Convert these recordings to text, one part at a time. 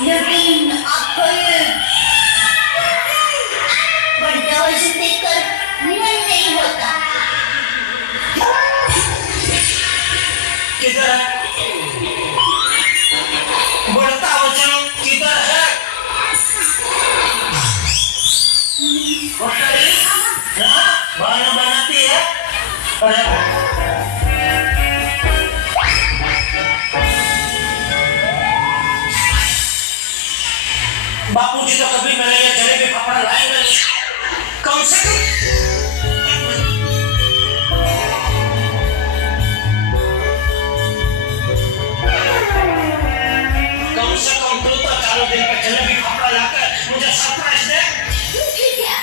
लेकिन आपको ये बढ़ते वजन देखकर मन नहीं होता। किधर है बढ़ता वजन? किधर है बहाना बनाती है? अरे बापूजी तो कभी मेरे लिए जलेबी फाफड़ा लाए नहीं। कम से कम तू तो चालू दिन पे जलेबी फाफड़ा लाकर मुझे सरप्राइज दे। ठीक है,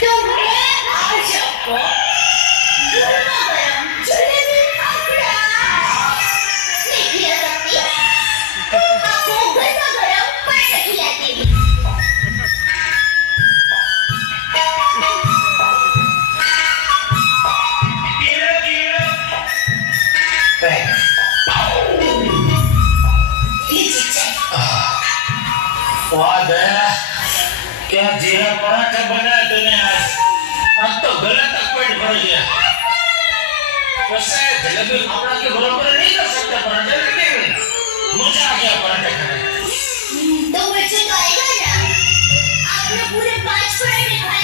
तो मैं आज आपको गरमा गरम जलेबी फाफड़ा नहीं खिला सकती, आपको गरमा गरम पराठा खिलाती हूँ। वाह दया, क्या जीरा पराठा बनाया तूने आज। अब तो गला तक पेट भर गया। वैसे जलेबी फाफड़ा के बराबर नहीं कर सकता पराठा, लेकिन मजा आ गया पराठा खाने। तो बच्चे तो आएगा ना, आपने पूरे 5 पराठे खाए।